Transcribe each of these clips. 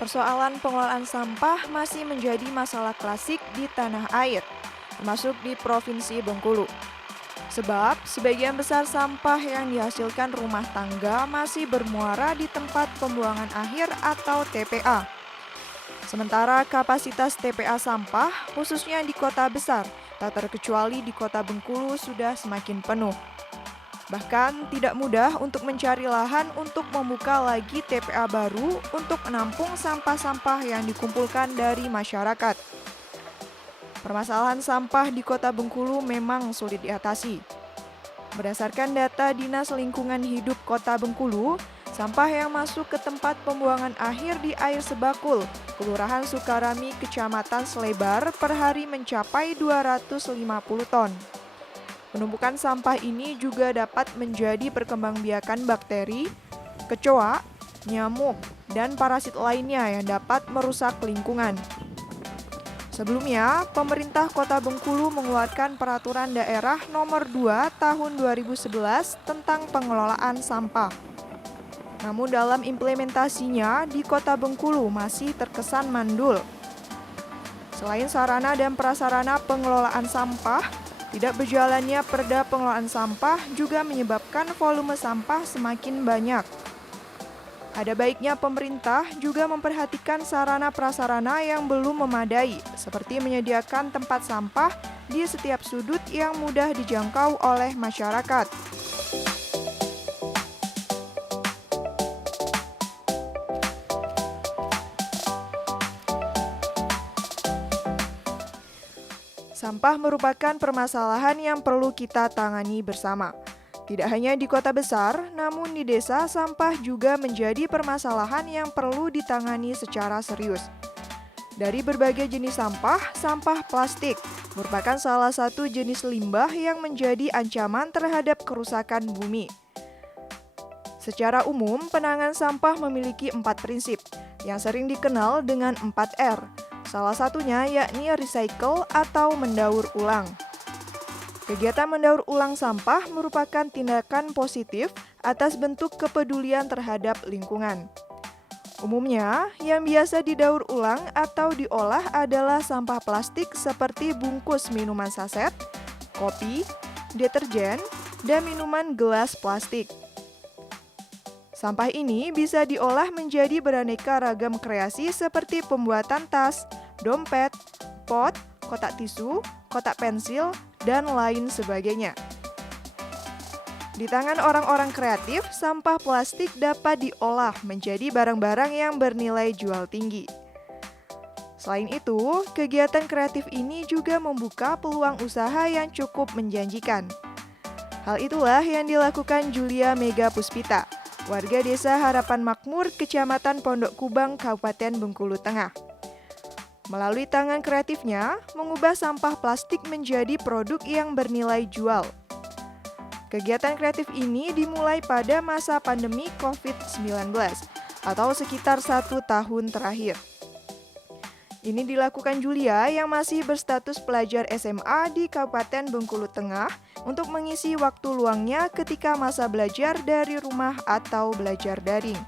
Persoalan pengelolaan sampah masih menjadi masalah klasik di tanah air, termasuk di Provinsi Bengkulu. Sebab, sebagian besar sampah yang dihasilkan rumah tangga masih bermuara di tempat pembuangan akhir atau TPA. Sementara kapasitas TPA sampah, khususnya di kota besar, tak terkecuali di kota Bengkulu sudah semakin penuh. Bahkan tidak mudah untuk mencari lahan untuk membuka lagi TPA baru untuk menampung sampah-sampah yang dikumpulkan dari masyarakat. Permasalahan sampah di kota Bengkulu memang sulit diatasi. Berdasarkan data Dinas Lingkungan Hidup Kota Bengkulu, sampah yang masuk ke tempat pembuangan akhir di Air Sebakul, Kelurahan Sukarami, Kecamatan Selebar per hari mencapai 250 ton. Penumpukan sampah ini juga dapat menjadi perkembangbiakan bakteri, kecoa, nyamuk, dan parasit lainnya yang dapat merusak lingkungan. Sebelumnya, pemerintah Kota Bengkulu mengeluarkan Peraturan Daerah Nomor 2 Tahun 2011 tentang pengelolaan sampah. Namun dalam implementasinya di Kota Bengkulu masih terkesan mandul. Selain sarana dan prasarana pengelolaan sampah, tidak berjalannya Perda Pengelolaan Sampah juga menyebabkan volume sampah semakin banyak. Ada baiknya pemerintah juga memperhatikan sarana prasarana yang belum memadai, seperti menyediakan tempat sampah di setiap sudut yang mudah dijangkau oleh masyarakat. Sampah merupakan permasalahan yang perlu kita tangani bersama. Tidak hanya di kota besar, namun di desa sampah juga menjadi permasalahan yang perlu ditangani secara serius. Dari berbagai jenis sampah, sampah plastik merupakan salah satu jenis limbah yang menjadi ancaman terhadap kerusakan bumi. Secara umum, penanganan sampah memiliki 4 prinsip yang sering dikenal dengan 4R. Salah satunya yakni recycle atau mendaur ulang. Kegiatan mendaur ulang sampah merupakan tindakan positif atas bentuk kepedulian terhadap lingkungan. Umumnya, yang biasa didaur ulang atau diolah adalah sampah plastik seperti bungkus minuman saset, kopi, deterjen, dan minuman gelas plastik. Sampah ini bisa diolah menjadi beraneka ragam kreasi seperti pembuatan tas, dompet, pot, kotak tisu, kotak pensil, dan lain sebagainya. Di tangan orang-orang kreatif, sampah plastik dapat diolah menjadi barang-barang yang bernilai jual tinggi. Selain itu, kegiatan kreatif ini juga membuka peluang usaha yang cukup menjanjikan. Hal itulah yang dilakukan Julia Mega Puspita, warga desa Harapan Makmur, Kecamatan Pondok Kubang, Kabupaten Bengkulu Tengah. Melalui tangan kreatifnya, mengubah sampah plastik menjadi produk yang bernilai jual. Kegiatan kreatif ini dimulai pada masa pandemi COVID-19 atau sekitar 1 tahun terakhir. Ini dilakukan Julia yang masih berstatus pelajar SMA di Kabupaten Bengkulu Tengah untuk mengisi waktu luangnya ketika masa belajar dari rumah atau belajar daring.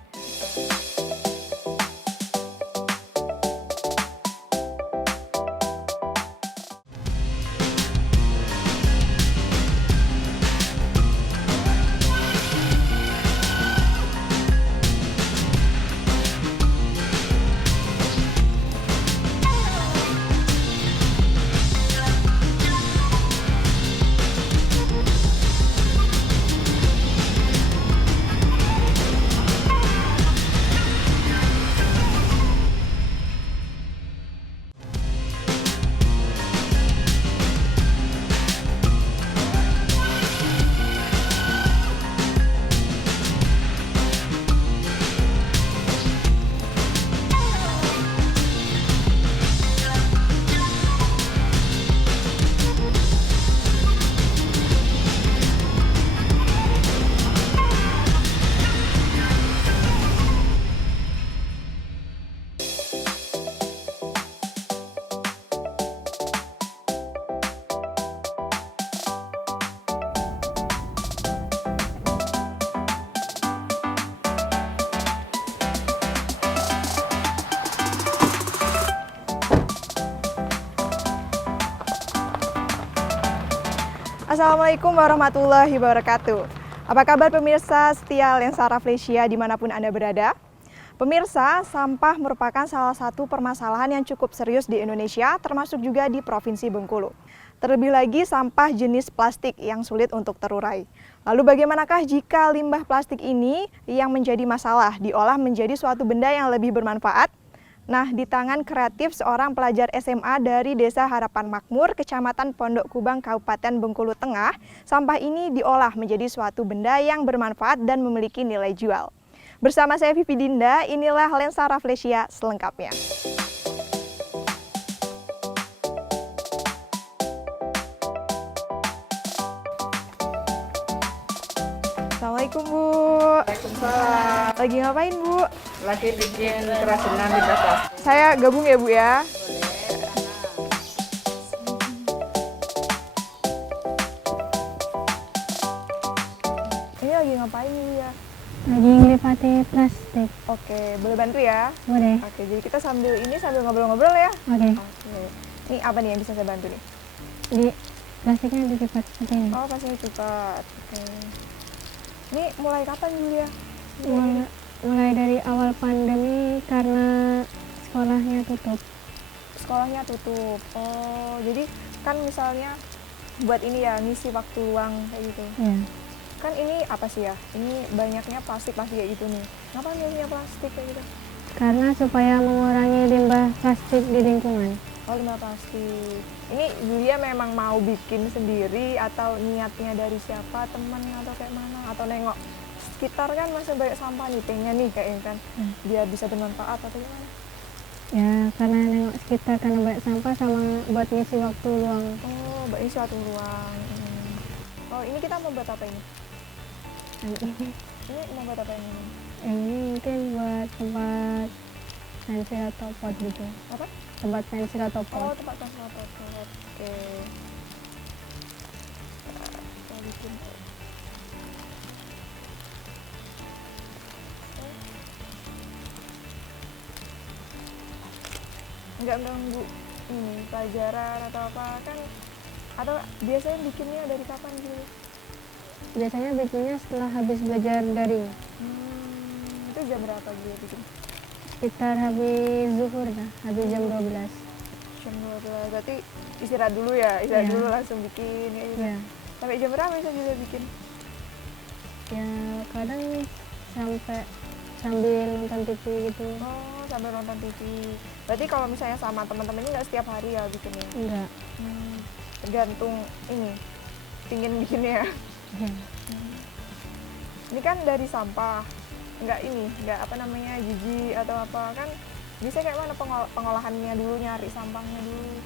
Assalamualaikum warahmatullahi wabarakatuh. Apa kabar pemirsa setia Lensa Rafflesia dimanapun Anda berada? Pemirsa, sampah merupakan salah satu permasalahan yang cukup serius di Indonesia, termasuk juga di Provinsi Bengkulu. Terlebih lagi sampah jenis plastik yang sulit untuk terurai. Lalu bagaimanakah jika limbah plastik ini yang menjadi masalah diolah menjadi suatu benda yang lebih bermanfaat? Nah, di tangan kreatif seorang pelajar SMA dari Desa Harapan Makmur, Kecamatan Pondok Kubang, Kabupaten Bengkulu Tengah, sampah ini diolah menjadi suatu benda yang bermanfaat dan memiliki nilai jual. Bersama saya Vivi Dinda, inilah Lensa Rafflesia selengkapnya. Assalamualaikum Bu. Waalaikumsalam. Lagi ngapain Bu? Lagi bikin kerajinan limbah plastik. Saya gabung ya Bu ya. Ini lagi ngapain nih Bu ya? Lagi ngelipati plastik. Oke, boleh bantu ya? Boleh? Oke, jadi kita sambil ngobrol-ngobrol ya. Oke. Oke. Ini apa nih yang bisa saya bantu nih? Di plastiknya dilipat seperti ini. Oh, pasnya cepat. Oke. Ini mulai kapan Julia? Mulai dari awal pandemi karena sekolahnya tutup. Sekolahnya tutup. Oh, jadi kan misalnya buat ini ya, ngisi waktu luang kayak gitu. Ya. Kan ini apa sih ya? Ini banyaknya plastik kayak gitu nih. Kenapa milihnya plastik kayak gitu? Karena supaya mengurangi limbah plastik di lingkungan. Oh, limbah plastik. Ini Julia memang mau bikin sendiri atau niatnya dari siapa, teman atau kayak mana? Atau nengok sekitar kan masih banyak sampah nih, pengen nih kayaknya kan, biar bisa bermanfaat atau gimana? Ya, karena nengok sekitar karena banyak sampah sama buat ngisi waktu luang. Oh, mbak ini suatu ruang. Oh, ini kita mau buat apa ini? Ini mau buat apa ini? Yang ini mungkin buat tempat pensil atau pot gitu. Apa? Tempat pensil atau pot. Oh, tempat pensil atau pot. Oke. Kita bikin. Nggak mengganggu ini pelajaran atau apa kan? Atau biasanya bikinnya dari kapan gitu? Biasanya bikinnya setelah habis belajar daring. Itu jam berapa dia bikin? Sekitar habis zuhur dah, habis jam 12. Jam 12, berarti istirahat dulu ya? Istirahat Iya. dulu langsung bikin ya gitu. Ya. Sampai jam berapa bisa juga bikin? Ya kadang sampai sambil nonton TV gitu. Oh, sambil nonton TV. Berarti kalau misalnya sama teman-temannya nggak setiap hari ya bikinnya? Enggak. Tergantung ini, pingin bikinnya ya? Ya. Ini kan dari sampah, nggak apa namanya, jijik atau apa kan? Bisa kayak mana pengolahannya dulu, nyari sampahnya dulu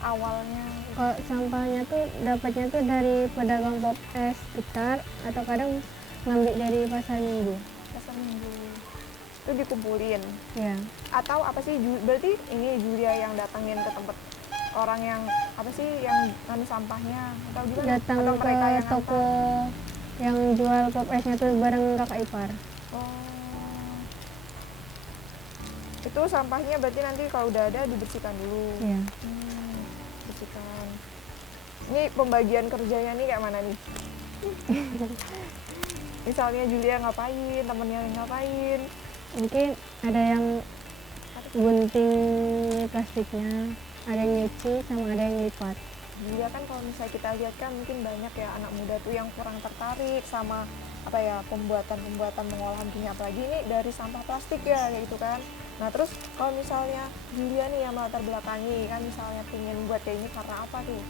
awalnya? Kalau sampahnya tuh dapatnya tuh dari pedagang pop es sekitar atau kadang ngambil dari pasar minggu. Pasar minggu itu dikumpulin Ya. atau apa sih? Berarti ini Julia yang datangin ke tempat orang yang apa sih yang anu sampahnya atau gimana? Datang Atau ke mereka yang toko antar? yang jual pop esnya tuh bareng kakak ipar. Oh, itu sampahnya berarti nanti kalau udah ada dibersihkan dulu. Ya. Bersihkan. Ini pembagian kerjanya nih kayak mana nih? Misalnya Julia ngapain, temennya ngapain? Mungkin ada yang gunting plastiknya, ada yang nyuci sama ada yang lipat. Julia kan kalau misalnya kita lihat kan mungkin banyak ya anak muda tuh yang kurang tertarik sama apa ya pembuatan mengolahan kimia, apalagi ini dari sampah plastik ya kayak gitu kan. Nah terus kalau misalnya Julia nih yang latar belakangi kan misalnya pengen buat kayak ini karena apa tuh?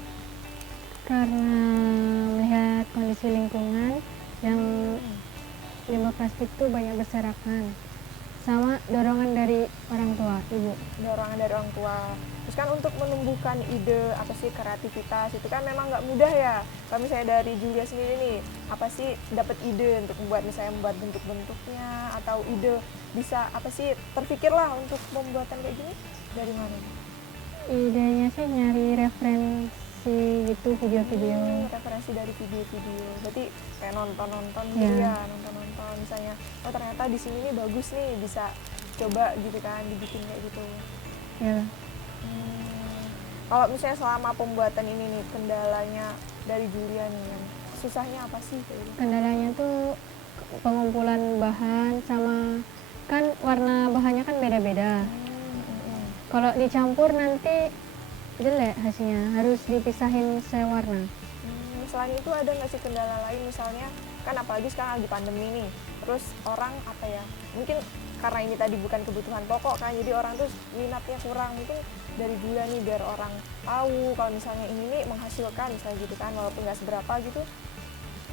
Karena melihat kondisi lingkungan yang limbah plastik tuh banyak berserakan, sama dorongan dari orang tua, ibu. Dorongan dari orang tua. Terus kan untuk menumbuhkan ide apa sih kreativitas itu kan memang nggak mudah ya. Kalau misalnya dari Julia sendiri nih, apa sih dapat ide untuk membuat misalnya membuat bentuk-bentuknya atau ide bisa apa sih terpikirlah untuk pembuatan kayak gini dari mana? Idenya sih nyari referensi gitu, video-video. Referensi dari video-video. Berarti kayak nonton-nonton Iya. gitu ya, nonton-nonton misalnya. Oh ternyata di sini nih bagus nih, bisa coba gitu kan dibikin kayak gitu. Ya. Kalau misalnya selama pembuatan ini nih, kendalanya dari Julia nih, yang susahnya apa sih? Kayak gitu? Kendalanya tuh pengumpulan bahan sama kan warna bahannya kan beda-beda. Kalau dicampur nanti jelek hasilnya, harus dipisahin sewarna. Selain itu ada nggak sih kendala lain, misalnya kan apalagi sekarang lagi pandemi nih, terus orang apa ya, mungkin karena ini tadi bukan kebutuhan pokok kan, jadi orang tuh minatnya kurang. Mungkin dari Julia nih biar orang tahu kalau misalnya ini nih menghasilkan misalnya gitu kan, walaupun nggak seberapa gitu,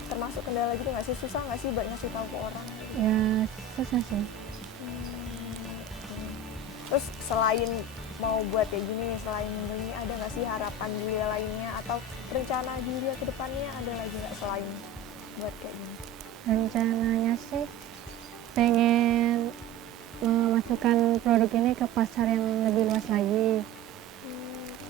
termasuk kendala gitu nggak sih, susah nggak sih buat ngasih tahu ke orang? Ya susah sih. Terus selain mau buat kayak gini, selain ini ada nggak sih harapan Julia lainnya atau rencana Julia ke depannya, ada lagi nggak selain buat kayak gini? Rencananya sih pengen memasukkan produk ini ke pasar yang lebih luas lagi.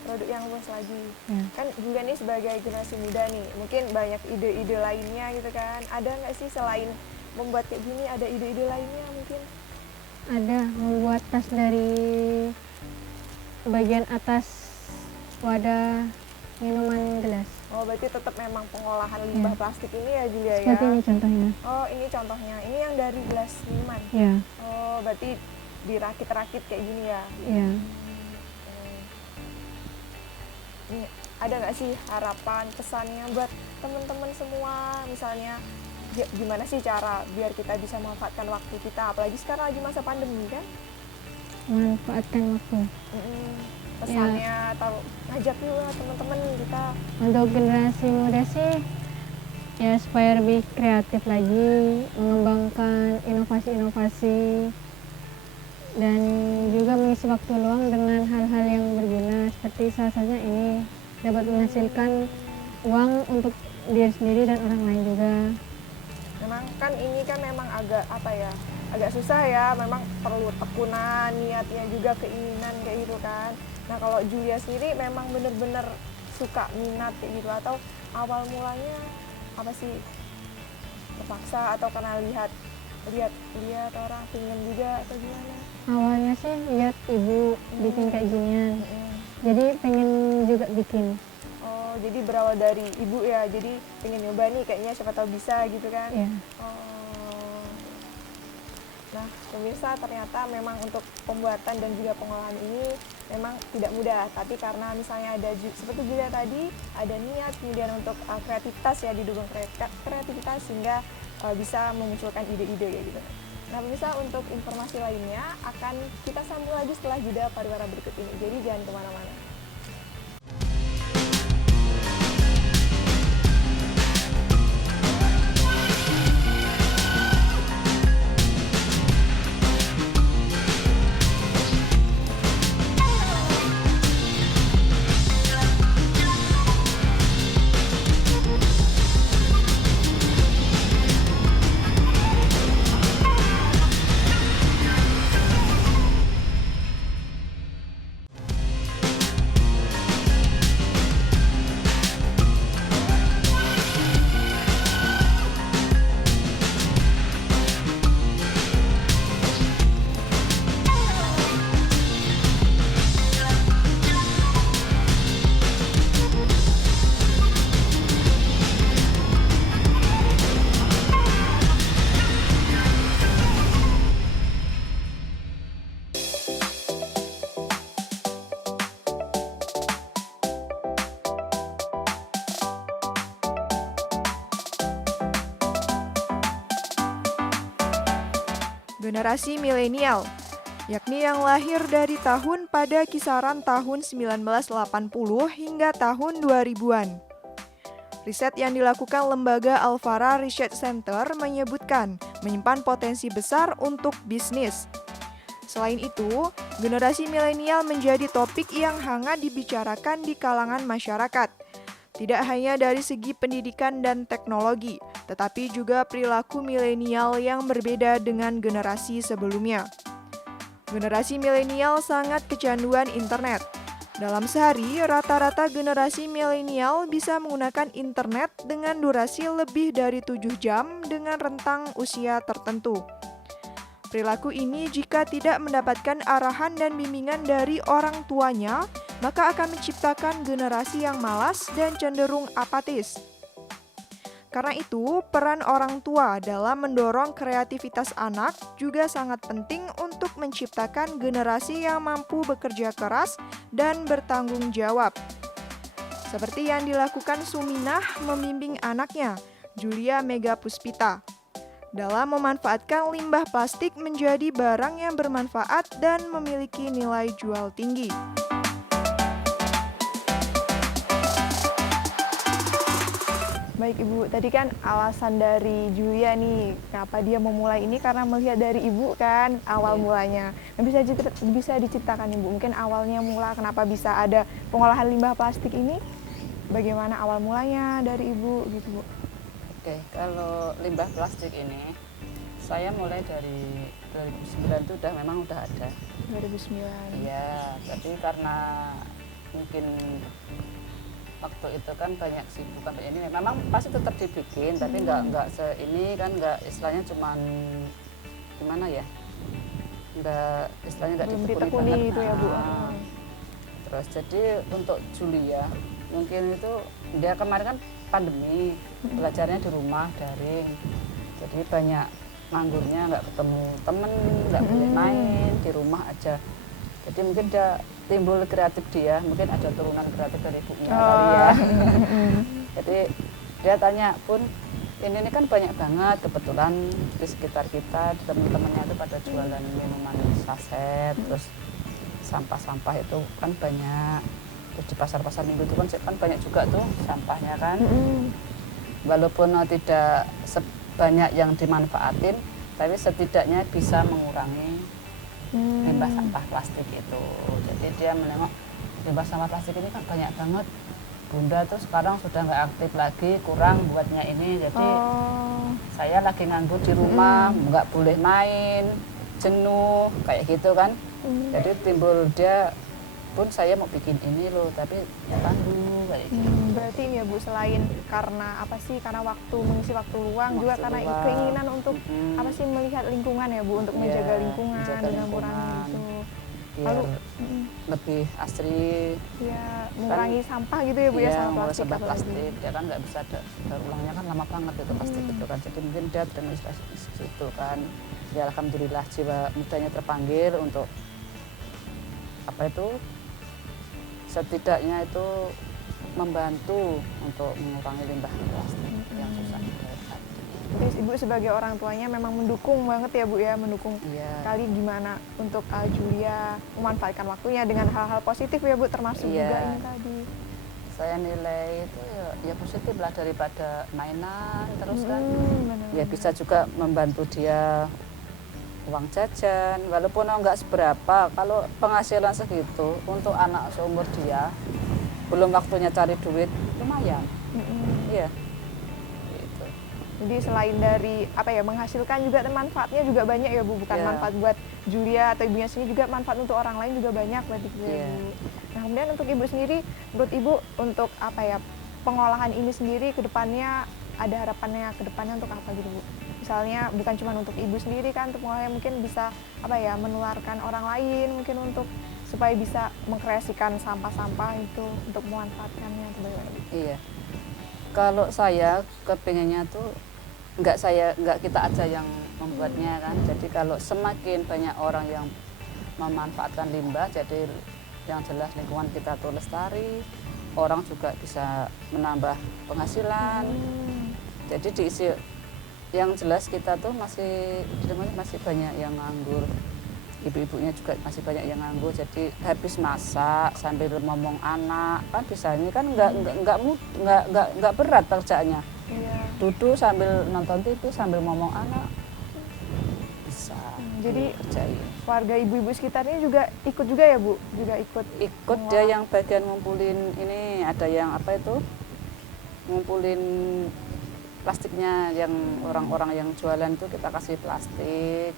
Produk yang luas lagi. Ya. Kan Julia nih sebagai generasi muda nih, mungkin banyak ide-ide lainnya gitu kan. Ada nggak sih selain membuat kayak gini, ada ide-ide lainnya mungkin? Ada membuat tas dari bagian atas wadah minuman gelas. Oh, berarti tetap memang pengolahan limbah plastik ini ya Julia ya? Seperti ini contohnya. Oh, ini contohnya. Ini yang dari gelas minuman? Ya, Oh, berarti dirakit-rakit kayak gini ya? ya. Ini ada nggak sih harapan, pesannya buat teman-teman semua, misalnya gimana sih cara biar kita bisa memanfaatkan waktu kita, apalagi sekarang lagi masa pandemi kan? Manfaatkan waktu. Pesannya atau ngajak juga teman-teman kita. Untuk generasi muda sih ya supaya lebih kreatif lagi, mengembangkan inovasi-inovasi dan juga mengisi waktu luang dengan hal-hal yang berguna, seperti salah satunya ini dapat menghasilkan uang untuk diri sendiri dan orang lain juga. Memang kan ini kan memang agak apa ya, agak susah ya, memang perlu tekunan, niatnya juga, keinginan kayak gitu kan. Nah kalau Julia sendiri memang bener-bener suka minat kayak gitu, atau awal mulanya apa sih, terpaksa atau karena lihat orang pengen juga atau gimana? Awalnya sih lihat ibu bikin kayak ginian, jadi pengen juga bikin. Oh, jadi berawal dari ibu ya, jadi pengen nyoba nih kayaknya siapa tahu bisa gitu kan? Ya. Oh. Nah, pemirsa, ternyata memang untuk pembuatan dan juga pengolahan ini memang tidak mudah, tapi karena misalnya ada seperti Julia tadi, ada niat kemudian untuk kreativitas ya, didukung kreativitas sehingga bisa memunculkan ide-ide kayak gitu. Nah, pemirsa, untuk informasi lainnya akan kita sambung lagi setelah jeda pariwara berikut ini. Jadi jangan kemana-mana. Generasi milenial, yakni yang lahir dari tahun pada kisaran tahun 1980 hingga tahun 2000-an. Riset yang dilakukan lembaga Alfara Research Center menyebutkan menyimpan potensi besar untuk bisnis. Selain itu, generasi milenial menjadi topik yang hangat dibicarakan di kalangan masyarakat. Tidak hanya dari segi pendidikan dan teknologi, tetapi juga perilaku milenial yang berbeda dengan generasi sebelumnya. Generasi milenial sangat kecanduan internet. Dalam sehari, rata-rata generasi milenial bisa menggunakan internet dengan durasi lebih dari 7 jam dengan rentang usia tertentu. Perilaku ini jika tidak mendapatkan arahan dan bimbingan dari orang tuanya, maka akan menciptakan generasi yang malas dan cenderung apatis. Karena itu, peran orang tua dalam mendorong kreativitas anak juga sangat penting untuk menciptakan generasi yang mampu bekerja keras dan bertanggung jawab. Seperti yang dilakukan Suminah membimbing anaknya, Julia Mega Puspita, dalam memanfaatkan limbah plastik menjadi barang yang bermanfaat dan memiliki nilai jual tinggi. Baik Ibu, tadi kan alasan dari Julia nih, kenapa dia memulai ini karena melihat dari Ibu kan awal mulanya. Nah, bisa diceritakan Ibu, mungkin awalnya mula kenapa bisa ada pengolahan limbah plastik ini? Bagaimana awal mulanya dari Ibu gitu Bu? Oke, kalau limbah plastik ini saya mulai dari 2009 itu memang udah ada. 2009. Iya, tapi karena mungkin waktu itu kan banyak sibukan ini memang pasti tetap dibikin, tapi nggak ini kan nggak istilahnya cuman gimana ya, nggak istilahnya nggak ditekuni banget. Itu ya Bu. Terus jadi untuk Julia mungkin itu dia kemarin kan pandemi, belajarnya di rumah daring, jadi banyak nganggurnya, nggak ketemu temen, nggak boleh main, di rumah aja. Jadi mungkin dia timbul kreatif, dia mungkin ada turunan kreatif dari ibunya kali ya. Jadi dia tanya, Bun, ini kan banyak banget kebetulan di sekitar kita teman-temannya itu pada jualan minuman saset, terus sampah-sampah itu kan banyak. Terus di pasar-pasar minggu itu kan banyak juga tuh sampahnya kan. Walaupun tidak sebanyak yang dimanfaatin, tapi setidaknya bisa mengurangi limbah sampah plastik itu. Jadi dia menengok limbah sampah plastik ini kan banyak banget. Bunda tuh sekarang sudah nggak aktif lagi, kurang buatnya ini. Jadi saya lagi nganggur di rumah, nggak boleh main, jenuh kayak gitu kan. Jadi timbul dia, Bun saya mau bikin ini loh, tapi tangguh kayak gitu. Berarti ini ya Bu, selain karena apa sih, karena mengisi waktu luang, juga karena keinginan untuk apa sih, melihat lingkungan ya Bu, untuk menjaga lingkungan dan mengurangi itu. Biar lebih asri. Ya, mengurangi sampah gitu ya Bu ya, sampah plastik. Dia kan nggak bisa daur ulangnya kan lama banget itu plastik itu kan. Jadi mungkin dia terinspirasi itu kan. Ya alhamdulillah jiwa mudanya terpanggil untuk apa itu, setidaknya itu membantu untuk mengurangi limbah plastik yang susah. Jadi Ibu sebagai orang tuanya memang mendukung banget ya Bu ya, mendukung kali gimana untuk Julia memanfaatkan waktunya dengan hal-hal positif ya Bu, termasuk juga ini tadi. Saya nilai itu ya positif lah daripada mainan terus kan. Ya bisa juga membantu dia uang jajan, walaupun nggak seberapa. Kalau penghasilan segitu untuk anak seumur dia, belum waktunya cari duit, lumayan. Iya. Gitu. Jadi selain dari apa ya, menghasilkan juga manfaatnya juga banyak ya Bu, bukan manfaat buat Julia atau ibunya sendiri, juga manfaat untuk orang lain juga banyak berarti gitu ya Bu. Nah kemudian untuk Ibu sendiri, menurut Ibu untuk apa ya, pengolahan ini sendiri ke depannya, ada harapannya ke depannya untuk apa gitu Bu? Misalnya bukan cuma untuk Ibu sendiri kan, untuk pengolahan mungkin bisa apa ya, menularkan orang lain mungkin untuk supaya bisa mengkreasikan sampah-sampah itu untuk memanfaatkannya atau bagaimana? Iya. Kalau saya kepinginnya tuh nggak kita aja yang membuatnya kan. Jadi kalau semakin banyak orang yang memanfaatkan limbah, jadi yang jelas lingkungan kita tuh lestari, orang juga bisa menambah penghasilan. Jadi diisi, yang jelas kita tuh masih banyak yang nganggur, ibu-ibunya juga masih banyak yang nganggur. Jadi habis masak sambil ngomong anak kan bisa, ini kan nggak berat kerjaannya. Duduk sambil nonton TV sambil ngomong anak bisa. Jadi kerjain. Warga ibu-ibu sekitarnya juga ikut juga ya Bu, juga ikut dia yang bagian ngumpulin ini, ada yang apa itu, ngumpulin plastiknya, yang orang-orang yang jualan itu kita kasih plastik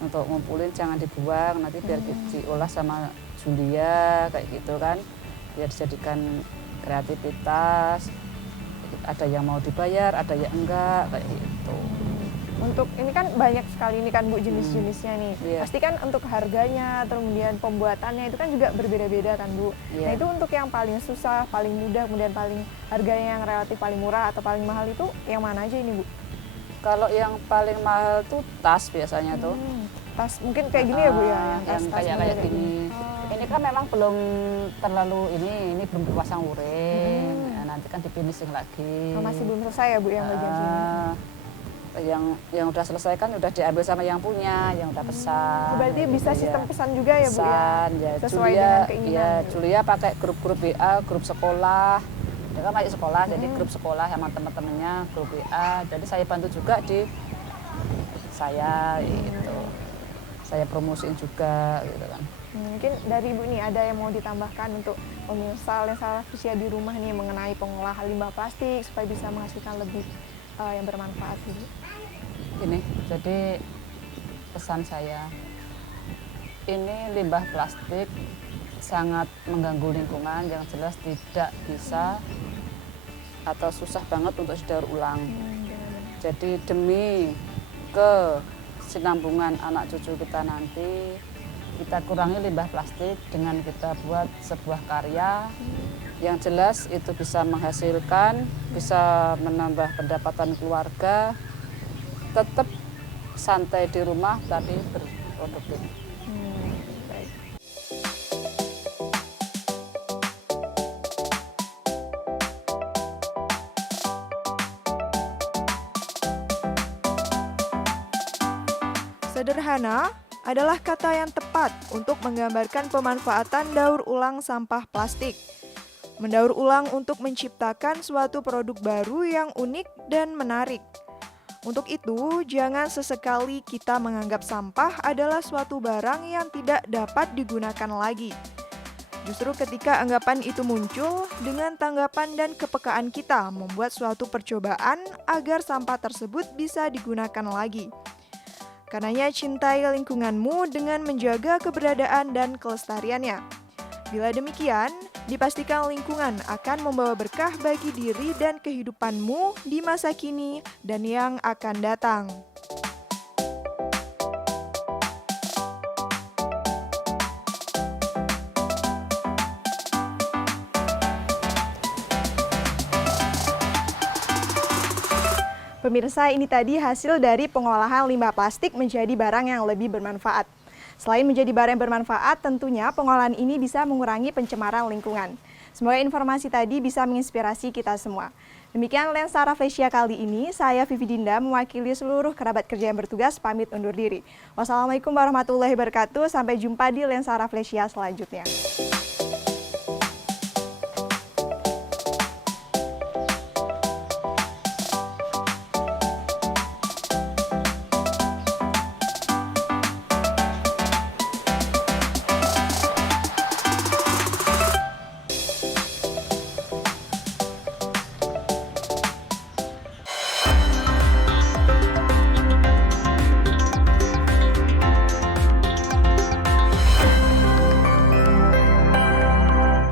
untuk ngumpulin, jangan dibuang, nanti biar diolah sama Julia kayak gitu kan, biar dijadikan kreativitas. Ada yang mau dibayar, ada yang enggak kayak gitu. Untuk ini kan banyak sekali ini kan Bu jenis-jenisnya nih. Iya. Pasti kan untuk harganya, kemudian pembuatannya itu kan juga berbeda-beda kan Bu. Iya. Nah itu untuk yang paling susah, paling mudah, kemudian paling harganya yang relatif paling murah atau paling mahal itu yang mana aja ini Bu? Kalau yang paling mahal tuh tas biasanya tuh. Tas mungkin kayak gini ya Bu ya? Yang tas-tas kayak model gini. Ini kan memang belum terlalu ini belum dipasang uring. Nah, nanti kan difinishing lagi. Oh, masih belum selesai ya Bu yang bagian sini? Yang udah selesai kan udah diambil sama yang punya, yang udah pesan. Oh, berarti bisa gitu sistem ya. pesan juga ya Bu ya? Pesan, ya. Sesuai Julia, dengan keinginan. ya, gitu. Julia pakai grup-grup WA, grup sekolah. Dia kan masih sekolah, jadi grup sekolah sama teman-temannya, grup WA. Jadi saya bantu juga di saya gitu. Saya promosiin juga gitu kan. Mungkin dari Ibu nih ada yang mau ditambahkan untuk pemirsa Lensara Fisia di rumah nih mengenai pengolahan limbah plastik supaya bisa menghasilkan lebih yang bermanfaat Ibu. Ini jadi pesan saya, ini limbah plastik sangat mengganggu lingkungan, yang jelas tidak bisa atau susah banget untuk didaur ulang. Jadi demi kesinambungan anak cucu kita nanti, kita kurangi limbah plastik dengan kita buat sebuah karya yang jelas itu bisa menghasilkan, bisa menambah pendapatan keluarga, tetap santai di rumah tapi berproduktif. Baik. Sederhana adalah kata yang tepat untuk menggambarkan pemanfaatan daur ulang sampah plastik. Mendaur ulang untuk menciptakan suatu produk baru yang unik dan menarik. Untuk itu, jangan sesekali kita menganggap sampah adalah suatu barang yang tidak dapat digunakan lagi. Justru ketika anggapan itu muncul, dengan tanggapan dan kepekaan kita membuat suatu percobaan agar sampah tersebut bisa digunakan lagi. Karenanya cintai lingkunganmu dengan menjaga keberadaan dan kelestariannya. Bila demikian, dipastikan lingkungan akan membawa berkah bagi diri dan kehidupanmu di masa kini dan yang akan datang. Pemirsa, ini tadi hasil dari pengolahan limbah plastik menjadi barang yang lebih bermanfaat. Selain menjadi barang yang bermanfaat, tentunya pengolahan ini bisa mengurangi pencemaran lingkungan. Semoga informasi tadi bisa menginspirasi kita semua. Demikian Lensara Flesia kali ini, saya Vivi Dinda mewakili seluruh kerabat kerja yang bertugas pamit undur diri. Wassalamualaikum warahmatullahi wabarakatuh, sampai jumpa di Lensara Flesia selanjutnya.